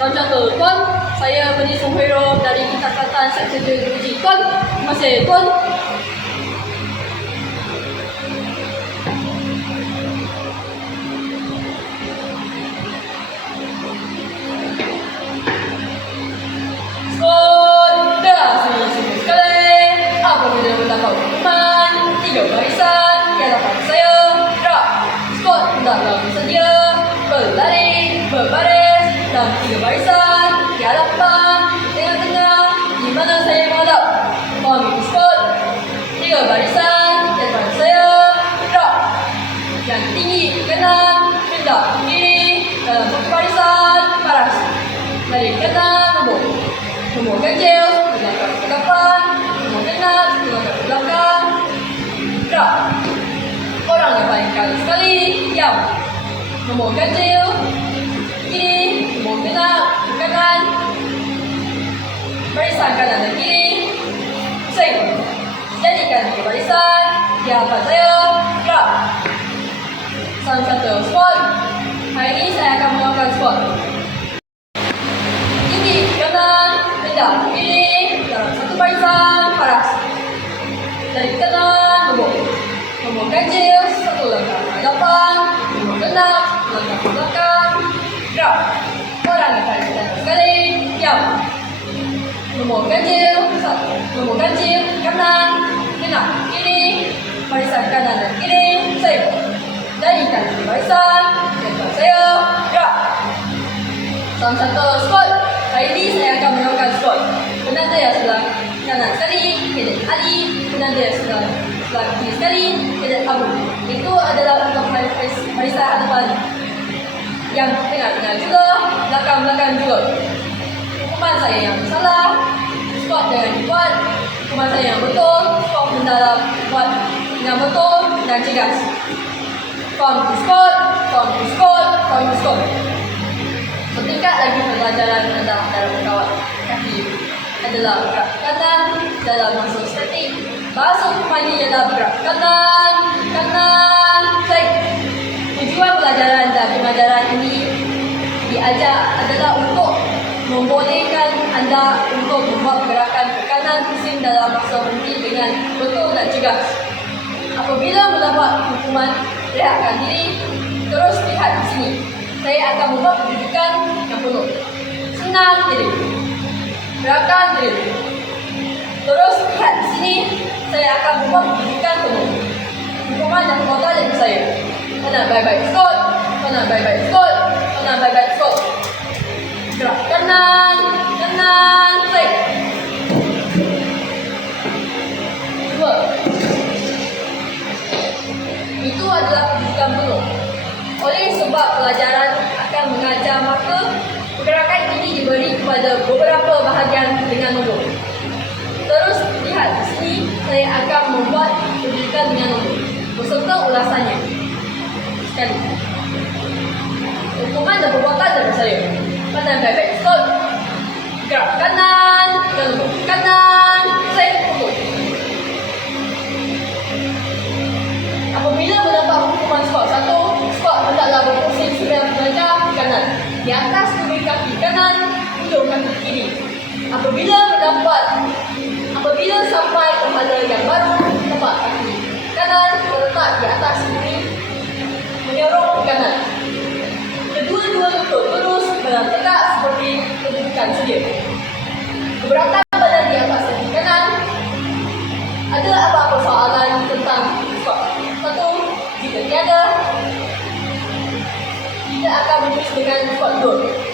Betul, Tuan. Saya Beni Suhairo dari Kitab Selatan Seksyen 7 Tuan, terima kasih, Tuan. 하늘색 화덕 1번 미스컷 1번 마리산 1번 세요 1번 양띵이 끝난 1번 길이 다음 번 마리산 파라스 다리 끝난 뭐 뭐뭐 갈게요 그냥 가깝한 뭐 끝난 그냥 가깝한 1번 orang yang paling kali sekali yang memulkan jail Sing. Jadikan tiga barisan, di hadapan saya. Gerak. Salam satu spot. Hari ini saya akan melakukan spot. Tinggi kanan, rendah kiri, dalam satu barisan, paras. Dari kanan, nombor. Nombor ganjil, satu langkah ke hadapan, nombor genap, langkah ke belakang. Gerak. Salam satu squat. Hari ini saya akan melakukan squat. Penanda yang sebelah kanan sekali, kadet Ali. Penanda yang sebelah, sebelah kiri sekali, kadet Abu. Itu adalah untuk baris- barisan hadapan yang tengah-tengah juga, belakang-belakang juga. Hukuman saya yang salah, squat dengan dibuat. Hukuman saya yang betul, squat mendalam buat dengan betul dan cergas. Form to squat, form to squat, form to squat. Pembelajaran anda dalam kawat kaki adalah gerak kanan dalam masuk statik. Bahasa ini adalah gerak kanan, flag. Tujuan pelajaran dan pembelajaran ini diajar adalah untuk membolehkan anda untuk membuat gerakan ke kanan pusing dalam masa berhenti dengan betul dan cergas. Apabila mendapat hukuman, rehatkan diri, terus lihat di sini. Saya akan membuat pendidikan. Senang diri. Terus lihat sini, saya akan membuat pendidikan penuh. Hukuman yang total dari saya. Kanan baik-baik skot, kanan baik-baik skot, kanan baik-baik skot. Gerak kanan, kanan, baik. Dua. Itu adalah pendidikan penuh. Oleh sebab pelajaran akan mengajar maka kepada beberapa bahagian dengan nombor. Terus lihat di sini saya akan membuat pendidikan dengan nombor beserta ulasannya. Sekali. Hukuman dan perbuatan dari saya. Kanan baik-baik. Stop. Gerak kanan. Nombor. Kanan. Saya pukul. Apabila mendapat hukuman skor satu, skor hendaklah 90 darjah ke kanan. Di atas kaki kanan, ujung kaki kiri. Apabila mendapat, apabila sampai kepada yang baru, tempat kaki kanan terletak di atas kiri, menyorong kanan. Kedua-dua lutut terus bertegak seperti kedudukan sedia. Keberatan badan di atas kaki kanan, ada apa-apa soalan tentang skor? Satu, jika tiada, kita akan menulis dengan. Skor dua.